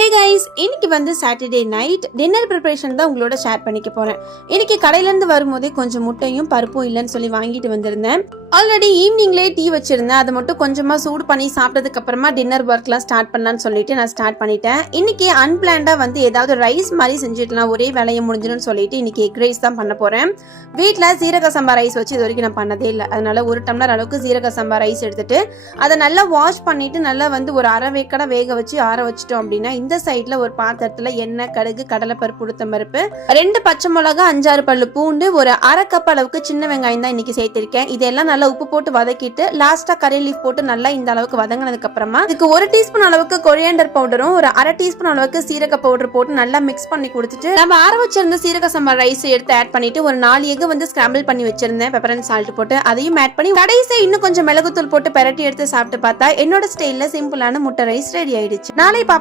Hey guys இன்னைக்கு வந்து Saturday night dinner preparation தான் உங்களோட ஷேர் பண்ணிக்க போறேன். இன்னைக்கு கடையிலேருந்து வரும்போதே கொஞ்சம் முட்டையும் பருப்பும் இல்லைன்னு சொல்லி வாங்கிட்டு வந்திருந்தேன். ஆல்ரெடி ஈவினிங்லேயே டீ வச்சிருந்தேன். அதை மட்டும் கொஞ்சமாக சூடு பண்ணி சாப்பிட்டதுக்கு அப்புறமா டின்னர் ஒர்க்லாம் ஸ்டார்ட் பண்ணலாம்னு சொல்லிட்டு நான் ஸ்டார்ட் பண்ணிட்டேன். இன்னைக்கு அன்பிளான்டாக வந்து ஏதாவது ரைஸ் மாதிரி செஞ்சுட்டுலாம் ஒரே வேலையை முடிஞ்சிடும் சொல்லிட்டு இன்னைக்கு எக் ரைஸ் தான் பண்ண போகிறேன் வீட்டில் சீரக சம்பா ரைஸ் வச்சு இது வரைக்கும் நான் பண்ணதே இல்லை. அதனால ஒரு டம்ளர் அளவுக்கு சீரக சம்பா ரைஸ் எடுத்துட்டு அதை நல்லா வாஷ் பண்ணிட்டு நல்லா வந்து ஒரு அரை வேக்கடை வேக வச்சு ஆற வச்சிட்டோம் அப்படின்னா இந்த சைடில் ஒரு பாத்திரத்தில் எண்ணெய் கடுகு கடலைப்பருப்பு உளுத்தம் பருப்பு ரெண்டு பச்சை மிளகா அஞ்சாறு பல்லு பூண்டு ஒரு அரை கப் அளவுக்கு சின்ன வெங்காயம் தான் இன்னைக்கு சேர்த்திருக்கேன். இதெல்லாம் நல்லா உப்பு போட்டு வதக்கிட்டு லாஸ்ட்டாக கறி லீஃப் போட்டு நல்லா இந்த அளவுக்கு வதங்கினதுக்கு அப்புறமா இதுக்கு ஒரு டீஸ்பூன் அளவுக்கு கொரியாண்டர் பவுடரும் ஒரு அரை டீஸ்பூன் அளவுக்கு சீரக பவுடர் போட்டு நல்லா மிக்ஸ் பண்ணி கொடுத்துட்டு நம்ம ஆற வச்சிருந்த சீரக சம்பா ரைஸ் எடுத்து ஆட் பண்ணிட்டு ஒரு நாலு எக் வந்து ஸ்கிராம்பிள் பண்ணி வச்சிருந்தேன் பெப்பர் அண்ட் சால்ட் போட்டு. அதையும் ஆட் பண்ணி கடைசியா இன்னும் கொஞ்சம் மிளகுத்தூள் போட்டு பெரட்டி எடுத்து சாப்பிட்டு பார்த்தா என்னோட ஸ்டைலில் சிம்பிளான முட்டை ரைஸ் ரெடி ஆயிடுச்சு. நாளை பார்ப்போம்.